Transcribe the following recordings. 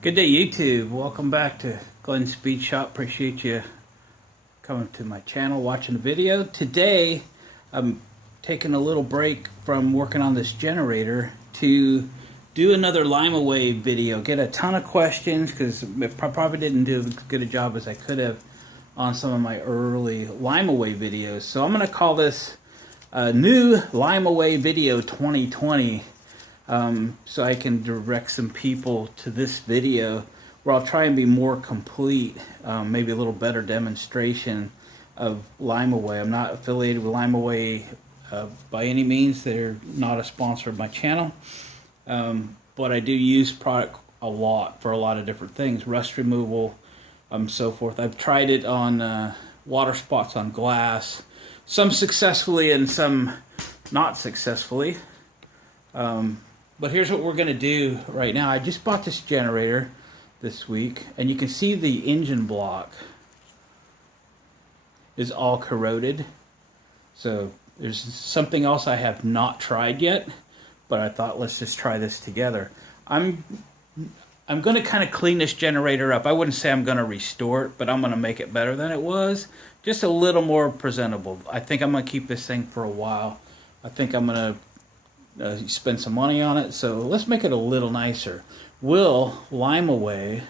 Good day, YouTube. Welcome back to Glenn's Speed Shop. Appreciate you coming to my channel, watching the video. Today, I'm taking a little break from working on this generator to do another Lima Wave video. Get a ton of questions because I probably didn't do as good a job as I could have on some of my early Lima Wave videos. So I'm going to call this new Lima Wave video 2020. So I can direct some people to this video where I'll try and be more complete, maybe a little better demonstration of LimaWay. I'm not affiliated with LimaWay by any means. They're not a sponsor of my channel, but I do use product a lot for a lot of different things, rust removal, so forth. I've tried it on water spots on glass, some successfully and some not successfully. But here's what we're going to do right now. I just bought this generator this week, and you can see the engine block is all corroded. So there's something else I have not tried yet, but I thought let's just try this together. I'm going to kind of clean this generator up. I wouldn't say I'm going to restore it, but I'm going to make it better than it was. Just a little more presentable. I think I'm going to keep this thing for a while. I think I'm going to spend some money on it, so let's make it a little nicer. Will LimaWay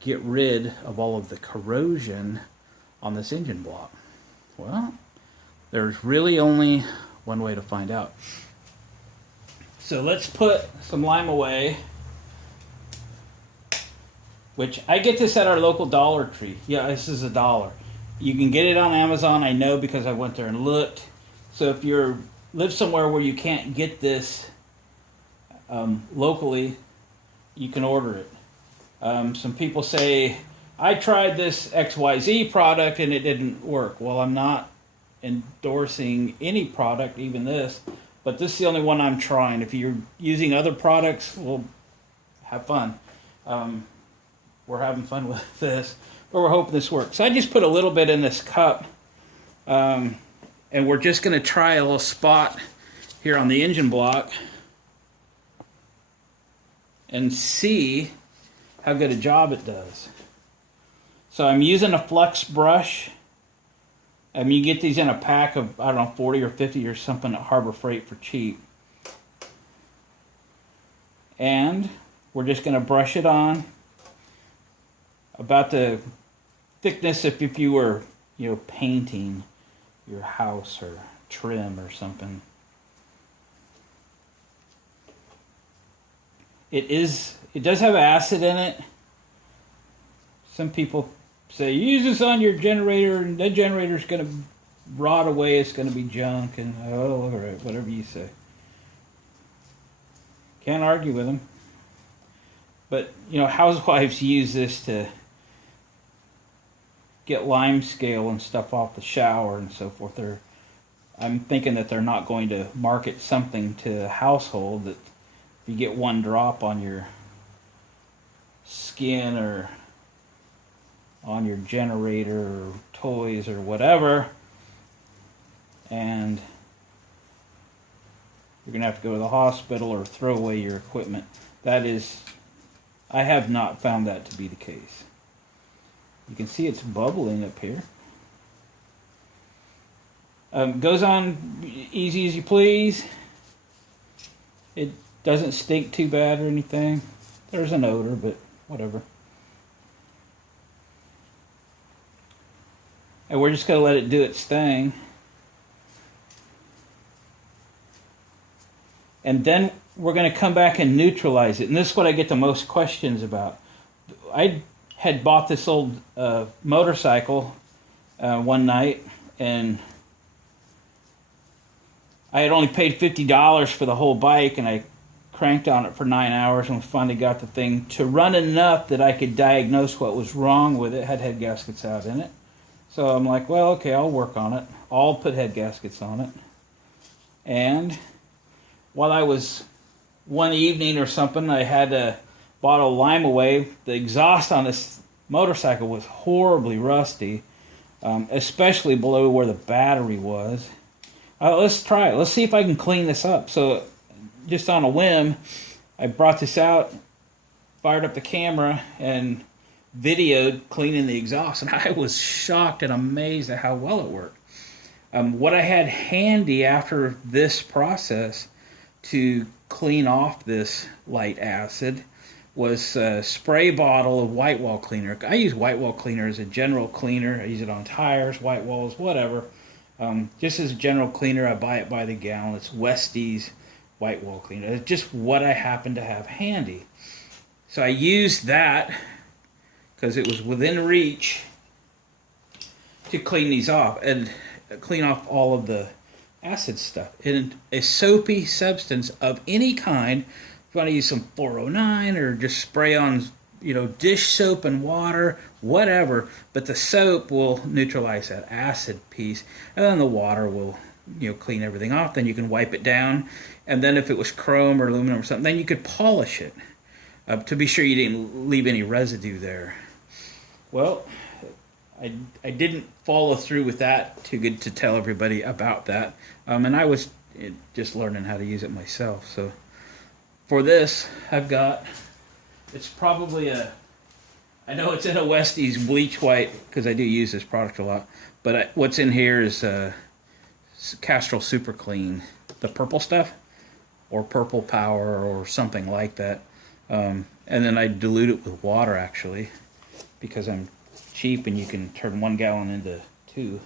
get rid of all of the corrosion on this engine block? Well, there's really only one way to find out. So let's put some LimaWay, which I get this at our local Dollar Tree. Yeah, this is $1. You can get it on Amazon, I know, because I went there and looked. So if you're live somewhere where you can't get this locally, you can order it. Some people say, I tried this XYZ product and it didn't work. Well, I'm not endorsing any product, even this, but this is the only one I'm trying. If you're using other products, well, have fun. We're having fun with this, but we're hoping this works. So I just put a little bit in this cup. And we're just going to try a little spot here on the engine block and see how good a job it does. So I'm using a flux brush. You get these in a pack of, I don't know, 40 or 50 or something at Harbor Freight for cheap. And we're just going to brush it on about the thickness if you were, painting your house or trim or something. It does have acid in it. Some people say use this on your generator and that generator's going to rot away, it's going to be junk, and oh, all right, whatever you say. Can't argue with them. But housewives use this to get lime scale and stuff off the shower and so forth. I'm thinking that they're not going to market something to the household that if you get one drop on your skin or on your generator or toys or whatever, and you're going to have to go to the hospital or throw away your equipment. I have not found that to be the case. You can see it's bubbling up here. Goes on easy as you please. It doesn't stink too bad or anything. There's an odor, but whatever. And we're just going to let it do its thing. And then we're going to come back and neutralize it. And this is what I get the most questions about. I had bought this old motorcycle one night, and I had only paid $50 for the whole bike, and I cranked on it for 9 hours and finally got the thing to run enough that I could diagnose what was wrong with it. It had head gaskets out in it. So I'm like, well, okay, I'll work on it. I'll put head gaskets on it. And while I was one evening or something, I had a bottle of LimaWay. The exhaust on this motorcycle was horribly rusty, especially below where the battery was. Let's try it. Let's see if I can clean this up. So just on a whim, I brought this out fired up the camera and videoed cleaning the exhaust, and I was shocked and amazed at how well it worked. What I had handy after this process to clean off this light acid was a spray bottle of white wall cleaner. I use white wall cleaner as a general cleaner. I use it on tires, white walls, whatever. Just as a general cleaner, I buy it by the gallon. It's Westie's white wall cleaner. It's just what I happen to have handy. So I used that because it was within reach to clean these off and clean off all of the acid stuff. And a soapy substance of any kind, if you want to use some 409 or just spray on, dish soap and water, whatever, but the soap will neutralize that acid piece, and then the water will, clean everything off. Then you can wipe it down, and then if it was chrome or aluminum or something, then you could polish it to be sure you didn't leave any residue there. Well, I didn't follow through with that too good to tell everybody about that, and I was just learning how to use it myself. So for this, I've got, it's probably I know it's in a Westie's bleach white because I do use this product a lot, but what's in here is Castrol Super Clean, the purple stuff, or Purple Power or something like that. And then I dilute it with water, actually, because I'm cheap and you can turn 1 gallon into 2.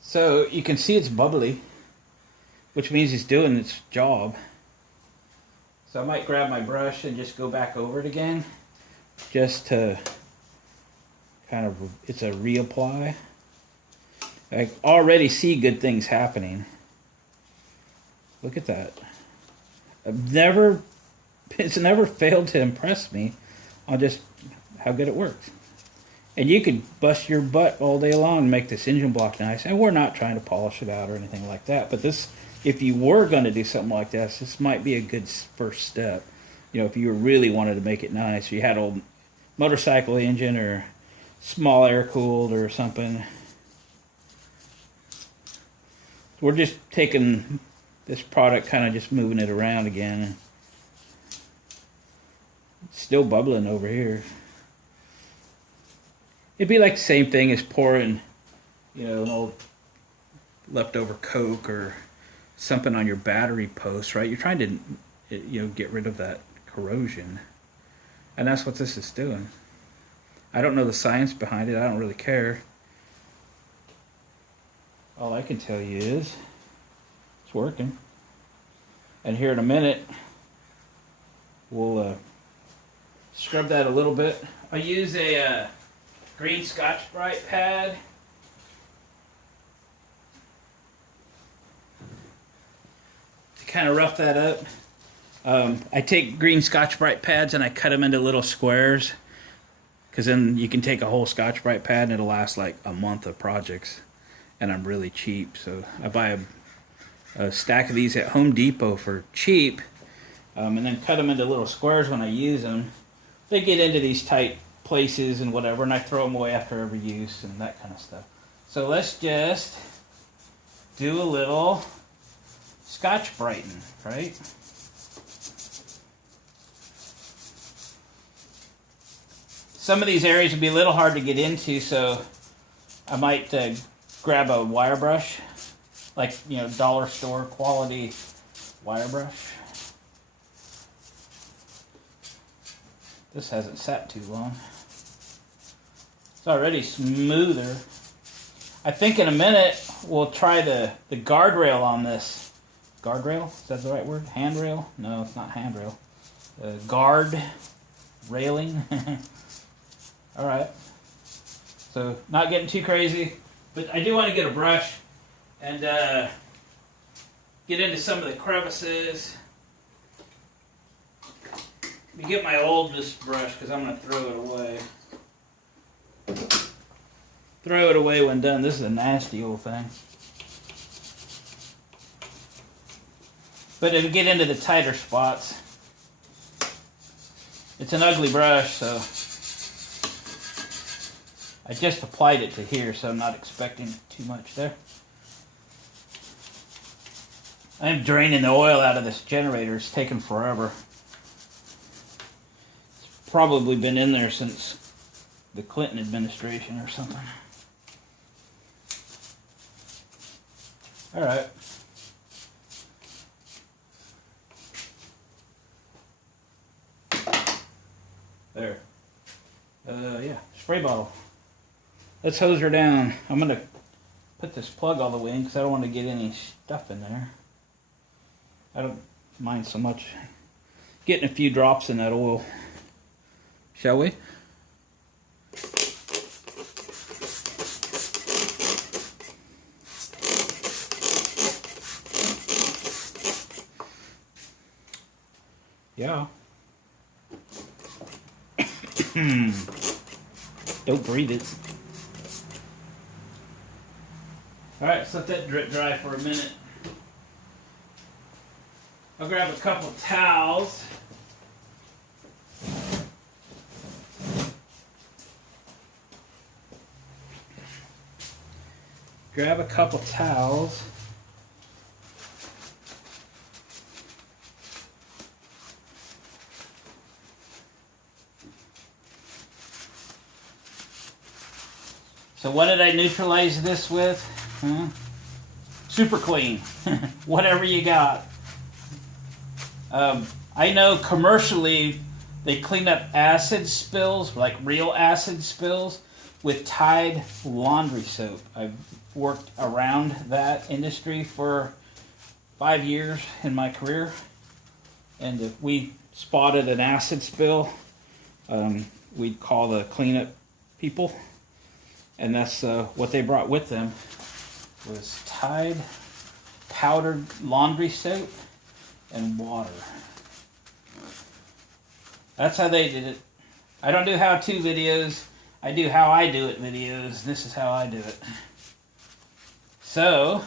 So you can see it's bubbly, which means it's doing its job. So I might grab my brush and just go back over it again, just to kind of, it's a reapply. I already see good things happening. Look at that. It's never failed to impress me on just how good it works. And you could bust your butt all day long and make this engine block nice. And we're not trying to polish it out or anything like that. But this, if you were going to do something like this might be a good first step. If you really wanted to make it nice, or you had an old motorcycle engine or small air cooled or something. We're just taking this product, kind of just moving it around again. It's still bubbling over here. It'd be like the same thing as pouring, an old leftover Coke or something on your battery post, right? You're trying to, get rid of that corrosion. And that's what this is doing. I don't know the science behind it. I don't really care. All I can tell you is it's working. And here in a minute, we'll scrub that a little bit. I use a green Scotch-Brite pad. To kind of rough that up. I take green Scotch-Brite pads and I cut them into little squares, because then you can take a whole Scotch-Brite pad and it'll last like a month of projects. And I'm really cheap, so I buy a stack of these at Home Depot for cheap, and then cut them into little squares when I use them. They get into these tight places and whatever, and I throw them away after every use and that kind of stuff. So let's just do a little Scotch-Brighten, right? Some of these areas would be a little hard to get into, so I might grab a wire brush, like, dollar store quality wire brush. This hasn't sat too long. It's already smoother. I think in a minute we'll try the guardrail on this. Guardrail? Is that the right word? Handrail? No, it's not handrail. Guard railing. Alright. So, not getting too crazy. But I do want to get a brush and get into some of the crevices. Let me get my oldest brush because I'm going to throw it away. Throw it away when done. This is a nasty old thing. But it'll get into the tighter spots. It's an ugly brush, so I just applied it to here, so I'm not expecting too much there. I'm draining the oil out of this generator. It's taking forever. probably been in there since the Clinton administration or something. All right. There. Yeah, spray bottle. Let's hose her down. I'm going to put this plug all the way in because I don't want to get any stuff in there. I don't mind so much getting a few drops in that oil. Shall we? Yeah. Don't breathe it. Alright, let's let that drip dry for a minute. I'll grab a couple towels. Grab a couple towels. So what did I neutralize this with? Super clean. Whatever you got. I know commercially they clean up acid spills, like real acid spills, with Tide laundry soap. I've worked around that industry for 5 years in my career. And if we spotted an acid spill, we'd call the cleanup people. And that's what they brought with them was Tide powdered laundry soap and water. That's how they did it. I don't do how-to videos. I do how I do it videos. This is how I do it. So,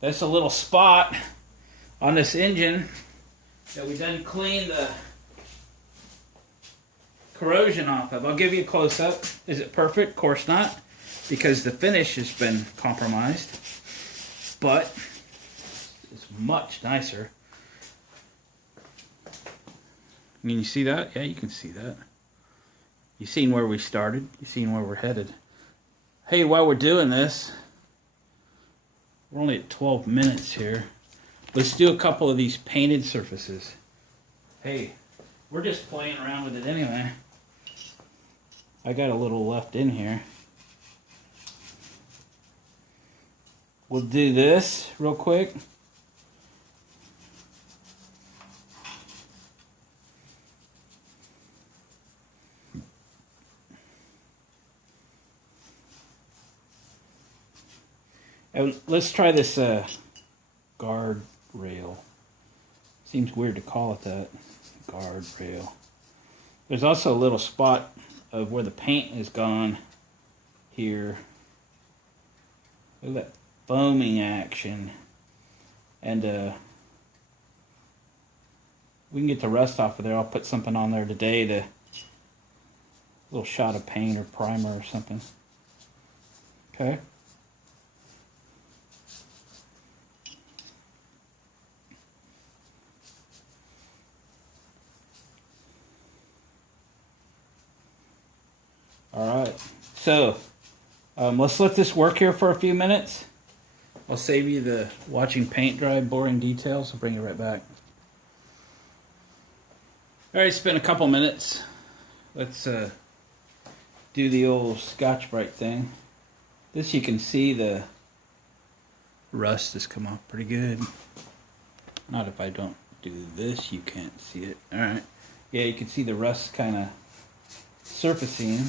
that's a little spot on this engine that we done clean the corrosion off of. I'll give you a close-up. Is it perfect? Of course not, because the finish has been compromised, but it's much nicer. Can you see that? Yeah, you can see that. You've seen where we started. You've seen where we're headed. Hey, while we're doing this, we're only at 12 minutes here. Let's do a couple of these painted surfaces. Hey, we're just playing around with it anyway. I got a little left in here. We'll do this real quick. And let's try this guard rail. Seems weird to call it that. Guard rail. There's also a little spot of where the paint is gone here. Look at that foaming action. And we can get the rust off of there. I'll put something on there today to a little shot of paint or primer or something. Okay. Alright, so let's let this work here for a few minutes. I'll save you the watching paint dry, boring details. I'll bring you right back. Alright, it's been a couple minutes. Let's do the old Scotch-Brite thing. This you can see the rust has come off pretty good. Not if I don't do this, you can't see it. Alright, yeah, you can see the rust kind of surfacing.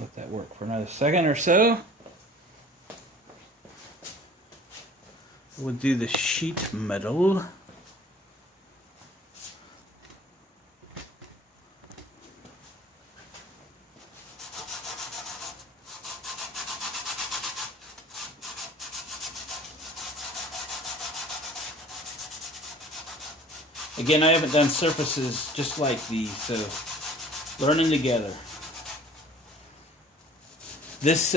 Let that work for another second or so. We'll do the sheet metal. Again, I haven't done surfaces just like these, so learning together. This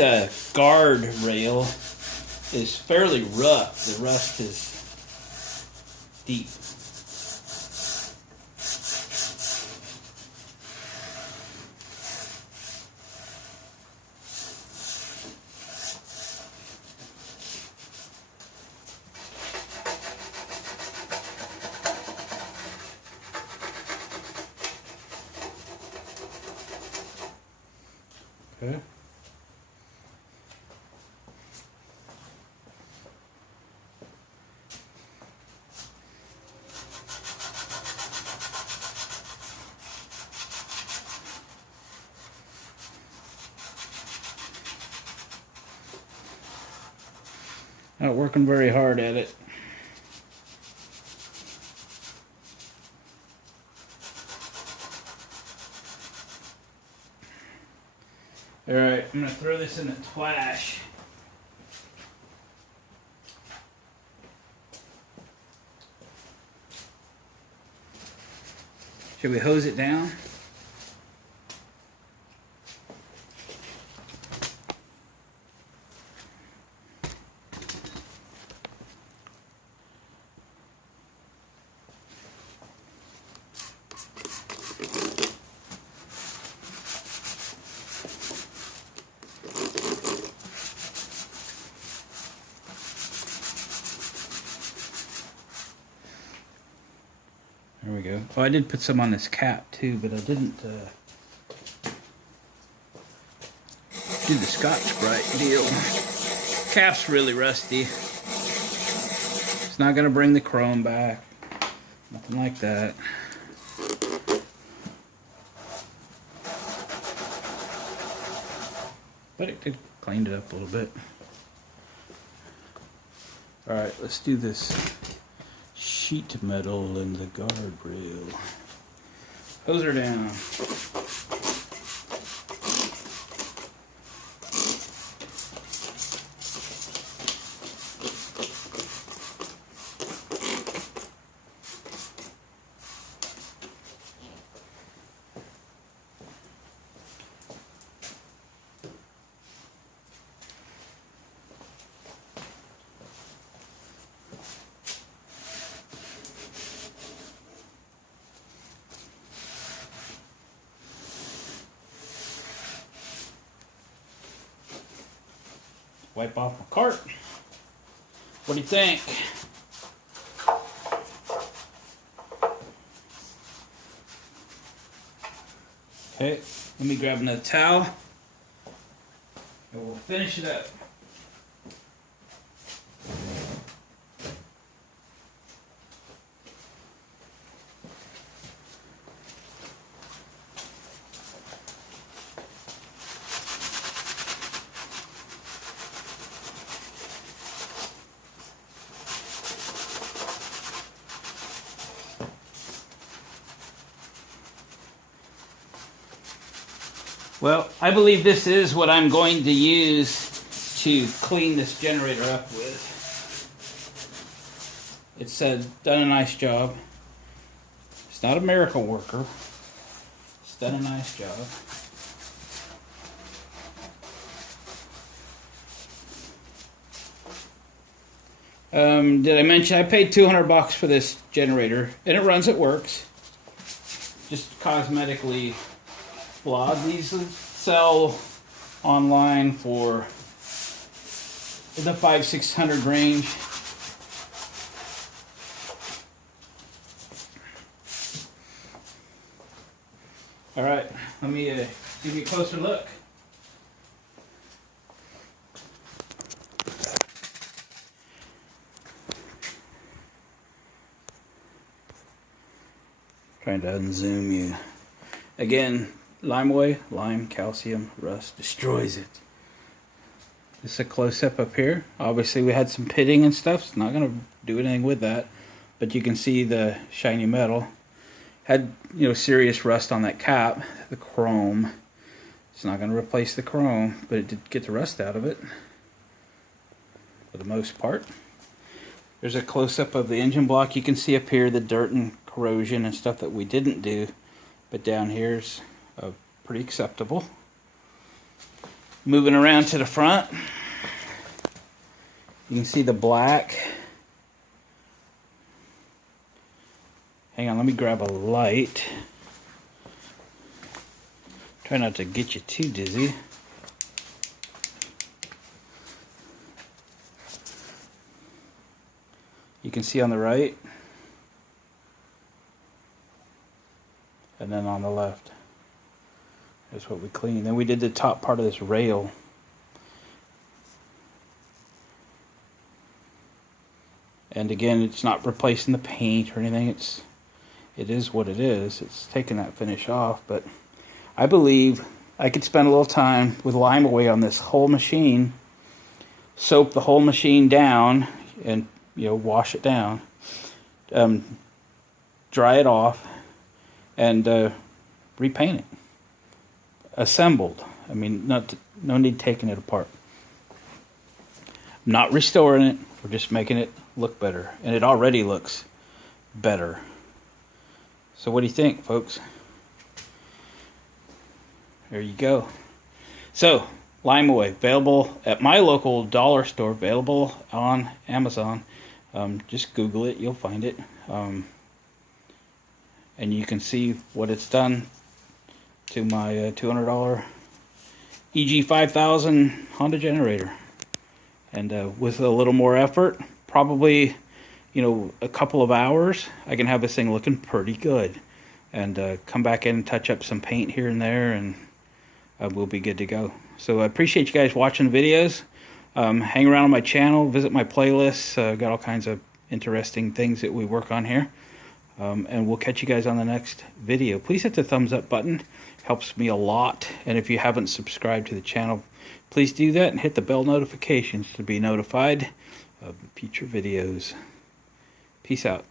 guard rail is fairly rough. The rust is deep. Okay. Not working very hard at it. Alright, I'm going to throw this in a twash. Should we hose it down? There we go. Oh, I did put some on this cap too, but I didn't do the Scotch-Brite deal. Cap's really rusty. It's not going to bring the chrome back. Nothing like that. But it did clean it up a little bit. Alright, let's do this sheet metal in the guardrail. Hose her down. Wipe off my cart. What do you think? Okay, let me grab another towel and we'll finish it up. Well, I believe this is what I'm going to use to clean this generator up with. It's done a nice job. It's not a miracle worker. It's done a nice job. Did I mention I paid $200 for this generator, and it runs, it works. Just cosmetically flawed. These sell online for the 500-600 range. All right, let me give you a closer look. Trying to unzoom you. Again, lime, calcium, rust destroys it. This is a close-up up here. Obviously we had some pitting and stuff. It's not going to do anything with that. But you can see the shiny metal. Had, serious rust on that cap. The chrome. It's not going to replace the chrome, but it did get the rust out of it. For the most part. There's a close-up of the engine block. You can see up here the dirt and corrosion and stuff that we didn't do. But down here's pretty acceptable. Moving around to the front, you can see the black. Hang on, let me grab a light. Try not to get you too dizzy. You can see on the right, and then on the left. That's what we cleaned. Then we did the top part of this rail. And again, it's not replacing the paint or anything. It is what it is. It's taking that finish off, but I believe I could spend a little time with lime away on this whole machine, soap the whole machine down, and wash it down, dry it off, and repaint it. Assembled. I mean, no need taking it apart. I'm not restoring it. We're just making it look better, and it already looks better. So what do you think, folks? There you go. So, Lime Away, available at my local dollar store, available on Amazon. Just Google it, you'll find it. And you can see what it's done to my $200 EG5000 Honda generator. And with a little more effort, probably, a couple of hours, I can have this thing looking pretty good. And come back in and touch up some paint here and there, and we'll be good to go. So I appreciate you guys watching the videos. Hang around on my channel, visit my playlists. Got all kinds of interesting things that we work on here. And we'll catch you guys on the next video. Please hit the thumbs up button. Helps me a lot. And if you haven't subscribed to the channel, please do that and hit the bell notifications to be notified of future videos. Peace out.